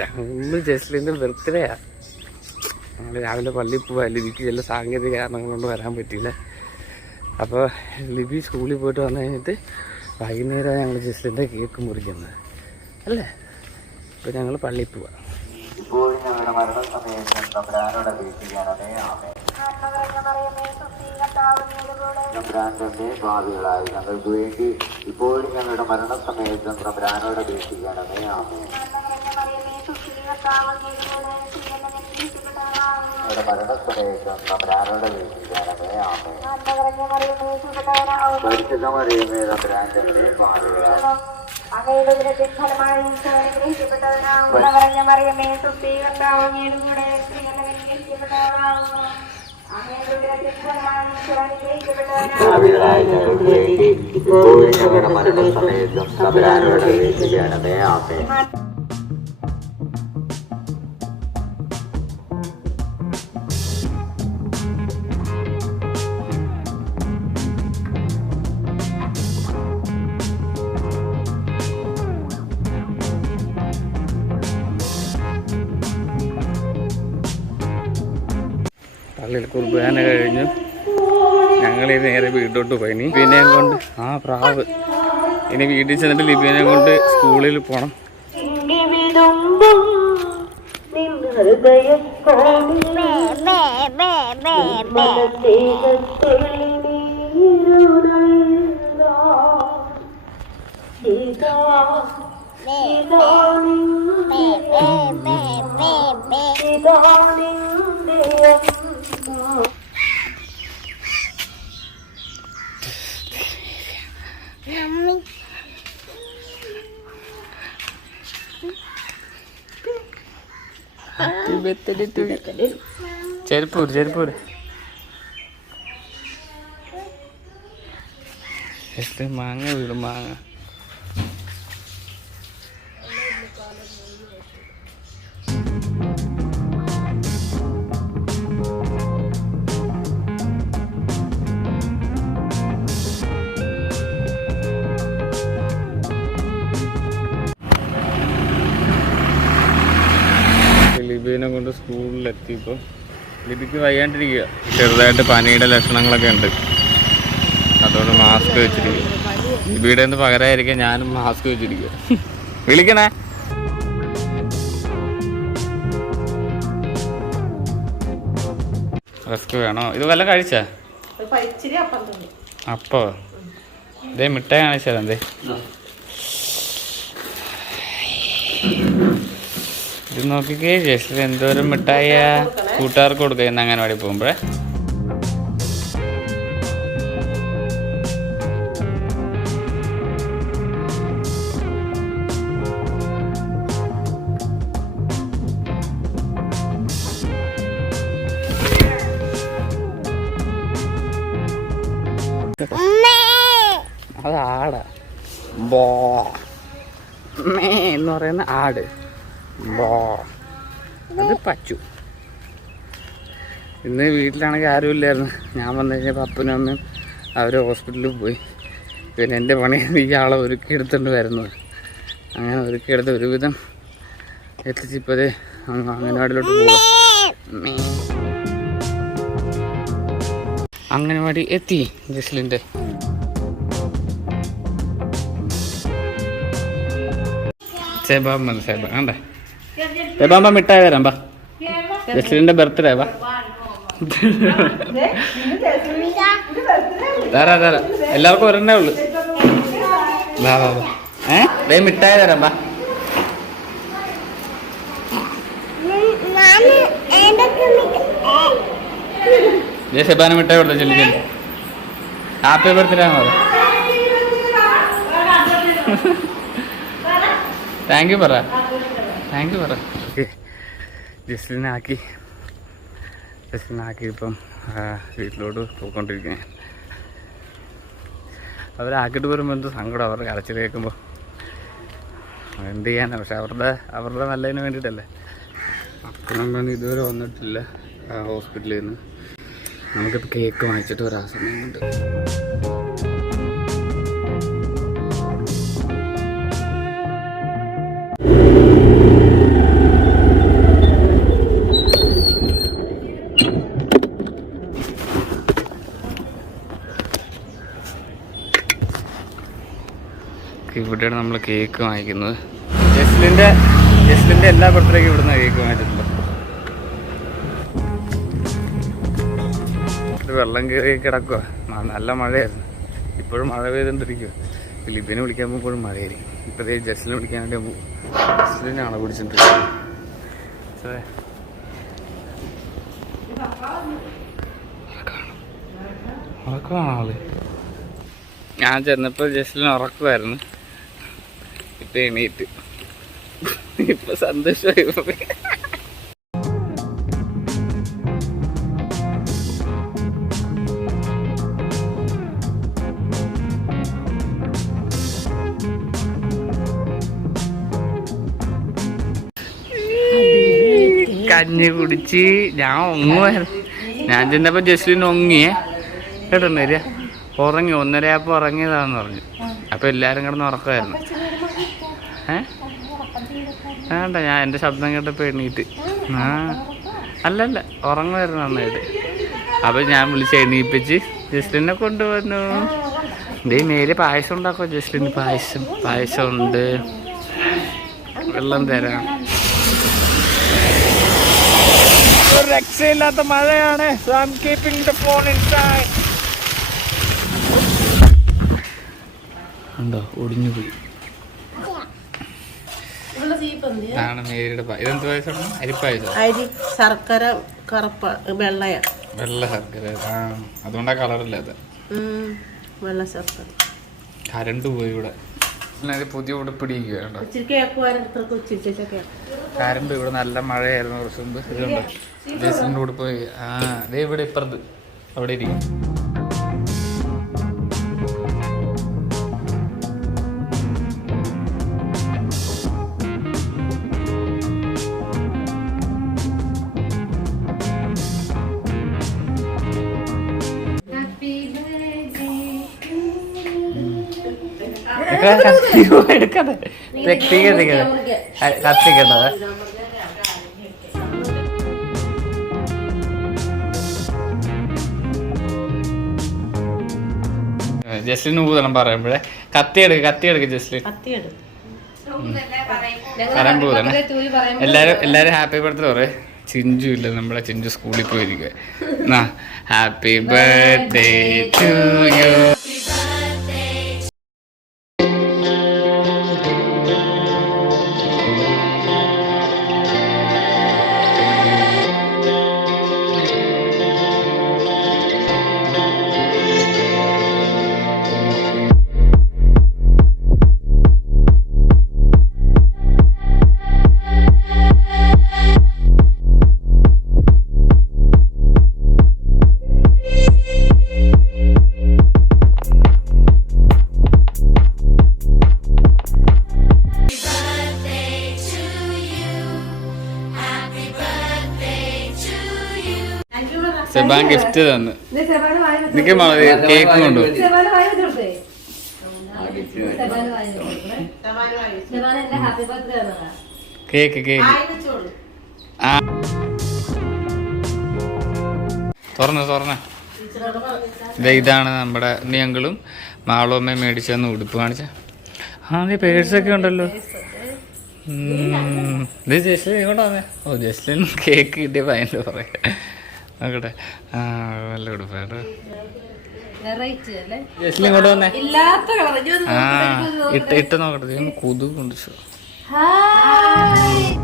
ഞങ്ങൾ ജസ്ലിന്റെ ബർത്ത്ഡേയാ ഞങ്ങൾ രാവിലെ പള്ളിയിൽ പോവാ. ലിബിക്ക് ചില സാങ്കേതിക കാരണങ്ങൾ കൊണ്ട് വരാൻ പറ്റിയില്ല. അപ്പോൾ ലിബി സ്കൂളിൽ പോയിട്ട് വന്നു കഴിഞ്ഞിട്ട് വൈകുന്നേരം ഞങ്ങൾ ജസ്ലിന്റെ കേക്ക് മുറിക്കുന്നത്. അല്ലേ? ഇപ്പോൾ ഞങ്ങൾ പള്ളിയിൽ പോവാം. ഇപ്പോൾ ഞങ്ങളുടെ മരണസമയത്ത് തമ്പുരാനോട് അപേക്ഷിക്കണമേ ആമേ തമ്പുരാന്റെ ഭാവികളായി ഞങ്ങൾക്ക് വേണ്ടി ഇപ്പോൾ ഞങ്ങളുടെ മരണസമയത്ത് തമ്പുരാനോട് അപേക്ഷിക്കണമേ ആമേ ഞങ്ങളുടെ മരണസമയത്ത് തമ്പുരാനോട് അപേക്ഷിക്കണമേ ആമേ പരിശുദ്ധമറിയമേ തമ്പുരാന്റെ മരണസമയത്തും തമ്പുരാനോട് അപേക്ഷിക്കണമേ ആമേ പള്ളിയിൽ കുർബാന കഴിഞ്ഞു. ഞങ്ങൾ നേരെ വീട്ടിലോട്ട് പോയി. ഇനി ലിബിനെയും കൊണ്ട് ആ പ്രാവ് ഇനി വീട്ടിൽ ചെന്നിട്ട് ലിബിനെ കൊണ്ട് സ്കൂളിൽ പോകണം Jerpur, Jaipur Este manga, lo manga. ലിബിനെ കൊണ്ട് സ്കൂളിലെത്തിയപ്പോൾ ലിബിക്ക് വയ്യാണ്ടിരിക്കുക. ചെറുതായിട്ട് പനിയുടെ ലക്ഷണങ്ങളൊക്കെ ഉണ്ട്. അതുകൊണ്ട് മാസ്ക് വെച്ചിരിക്കുക. ലിബിയുടെ ഒന്ന് പകരമായിരിക്കും ഞാനും മാസ്ക് വെച്ചിരിക്കുക. വിളിക്കണേ. റസ്ക് വേണോ? ഇത് വല്ല കഴിച്ചാ? അപ്പോ? ഇതേ മിഠായി എന്തേ ഇത് നോക്കിക്കേ ജസ്റ്റ് എന്തോരം മിഠായ കൂട്ടുകാർക്ക് കൊടുക്കുന്ന അംഗൻവാടി പോകുമ്പോഴേ. അതാടാ. ബോ. മേ എന്ന് പറയുന്ന ആട്. അത് പച്ചു ഇന്ന് വീട്ടിലാണെങ്കിൽ ആരും ഇല്ലായിരുന്നു. ഞാൻ വന്നു കഴിഞ്ഞപ്പോൾ അമ്മയും അവർ ഹോസ്പിറ്റലിൽ പോയി. പിന്നെ എന്റെ പണി ഈ ആളെ ഒരുക്കിയെടുത്തുകൊണ്ട് വരുന്നത് അങ്ങനെ ഒരുക്കിയെടുത്ത് ഒരുവിധം എത്തിച്ചിപ്പതേ അംഗനവാടിയിലോട്ട് പോവാം. അംഗനവാടി എത്തി ജസ്ലിന്റെ. സേബാമ്പ മതി സേബ. കണ്ടേ? സേബാമ്പ മിഠായി തരാം ബാ. ജസ്ലിന്റെ ബർത്ത്ഡേ വാ തരാ തരാ എല്ലാവർക്കും ഒരെണ്ണേ ഉള്ളു. വാ ഏ? വേ മിഠായി തരാം ബാ. ജയ സെബാന മിഠായി കൊടുത്ത ചെല്ലി ചെല്ലി ഹാപ്പി ബർത്ത്ഡേ ആണോ താങ്ക് യു പറ. താങ്ക് യു ജസ്ലിനാക്കി. ഇപ്പം വീട്ടിലോട്ട് പോയിക്കൊണ്ടിരിക്കുകയാണ്. അവരാക്കിട്ട് വരുമ്പോൾ എന്ത് സങ്കടം? അവരുടെ കരച്ചിൽ കേൾക്കുമ്പോൾ എന്ത് ചെയ്യാനാണ് പക്ഷെ അവരുടെ അവരുടെ നല്ലതിന് വേണ്ടിയിട്ടല്ലേ. അപ്പം ഇതുവരെ വന്നിട്ടില്ല ഹോസ്പിറ്റലിൽ നിന്ന്. നമുക്കിപ്പോൾ കേക്ക് വാങ്ങിച്ചിട്ട് വരാൻ പോയിട്ടാണ് നമ്മൾ കേക്ക് വാങ്ങിക്കുന്നത്. ജസ്ലിന്റെ ജസ്ലിന്റെ എല്ലാ ബർത്ത്ഡേക്കും ഇവിടുന്ന് കേക്ക് വാങ്ങിച്ചിട്ടുണ്ട്. വെള്ളം കയറി കിടക്കുക നല്ല മഴയായിരുന്നു. ഇപ്പോഴും മഴ പെയ്തുകൊണ്ടിരിക്കുക ലിബിനെ വിളിക്കാൻ പോകുമ്പോഴും മഴയായിരിക്കും. ഇപ്പോഴത്തെ ജസ്ലിനെ വിളിക്കാൻ വേണ്ടി പോകും ജസ്ലിനാണ് പിടിച്ചിട്ടിരിക്കുന്നത്. അതെ. ഉറക്കമാണോ ആൾ. ഞാൻ ചെന്നപ്പോൾ ജസ്റ്റിന് ഉറക്കുമായിരുന്നു. ഇപ്പൊ എണീറ്റ്. ഇപ്പൊ സന്തോഷമായി. കഞ്ഞി കുടിച്ച് ഞാൻ ഒങ്ങുമായിരുന്നു ഞാൻ ചെന്നപ്പോ ജസ്റ്റിന് ഒങ്ങിയേ കേട്ടോ ഉറങ്ങി ഉറങ്ങി ആപ്പ് ഉറങ്ങിയതാന്ന് പറഞ്ഞു. അപ്പൊ എല്ലാരും കിടന്ന് ഉറക്കമായിരുന്നു. ഏ വേണ്ട ഞാൻ എന്റെ ശബ്ദം കേട്ടപ്പോൾ എണീറ്റ്. ആ അല്ലല്ല ഉറങ്ങുമായിരുന്നു നന്നായിട്ട് അപ്പം ഞാൻ വിളിച്ച് എണീപ്പിച്ച് ജസ്റ്റിനെ കൊണ്ടുവന്നു. ഇതേ മേലെ പായസം ഉണ്ടാക്കോ ജസ്റ്റിന് പായസം? പായസം ഉണ്ട് വെള്ളം തരാം. ഒരു രക്ഷയില്ലാത്ത മഴയാണ്. സോ ദ ഫോൺ ഇൻസൈഡ് ഉണ്ടോ? ഒടിഞ്ഞു പോയി. ഇതാണ് മേരിയുടെ പാ- ഇതെന്ത് പായസമാണ് അരിപ്പായസം. അരി ശർക്കര കറുപ്പ വെള്ളയ. വെള്ള ശർക്കര. ആ അതുകൊണ്ടാ വെള്ള ശർക്കര. കരണ്ട് പോയി ഇവിടെ. പുതിയ ഉടുപ്പിടിക്കുക കേട്ടോ കേക്ക് വരെ ഇത്രക്ക് ഉച്ചിരിച്ച കേക്ക് കരണ്ട് ഇവിടെ നല്ല മഴയായിരുന്നു കുറച്ച് മുമ്പ്. ഇതുണ്ട്. ഉടുപ്പ് പോയി. ആ ദേ ഇവിടെ ഇപ്പുറത്ത്. അവിടെ ഇരിക്കും. കത്തിക്കണ്ടത് ജസ്ലിന് ഊതണം പറയുമ്പോഴേ കത്തി എടുക്ക് കത്തി എടുക്ക് ജസ്ലിൻ കത്തിയെടു പറയാൻ പോകണം എല്ലാരും എല്ലാരും ഹാപ്പി ബർത്ത്ഡേ പറയേ. ചിഞ്ചു ഇല്ല നമ്മളെ ചിഞ്ചു സ്കൂളിൽ പോയിരിക്കുക happy birthday to you Seban gift തന്നു. എനിക്ക് കേക്ക് കൊണ്ടു കേക്ക് കേക്ക്. ആ. തുറന്ന് തുറന്ന്. ദേ ഇതാണ് നമ്മുടെ നീങ്ങളും മാളോമ്മയും മേടിച്ചു തന്ന ഉടുപ്പ് കാണിച്ച. ആ നീ പേഴ്സൊക്കെ ഉണ്ടല്ലോ. ഇത് ജസ്ലിൻ ഇങ്ങോട്ട് ഓ ജസ്ലിൻ കേക്ക് കിട്ടിയ പയ്യന്റെ പറയാം നോക്കട്ടെ. ആ നല്ല ഉടുപ്പാട്ടോ ഇങ്ങോട്ട് വന്നേ. ഇട്ട് നോക്കട്ടെ. കൊതു കൊണ്ട് ഹായ്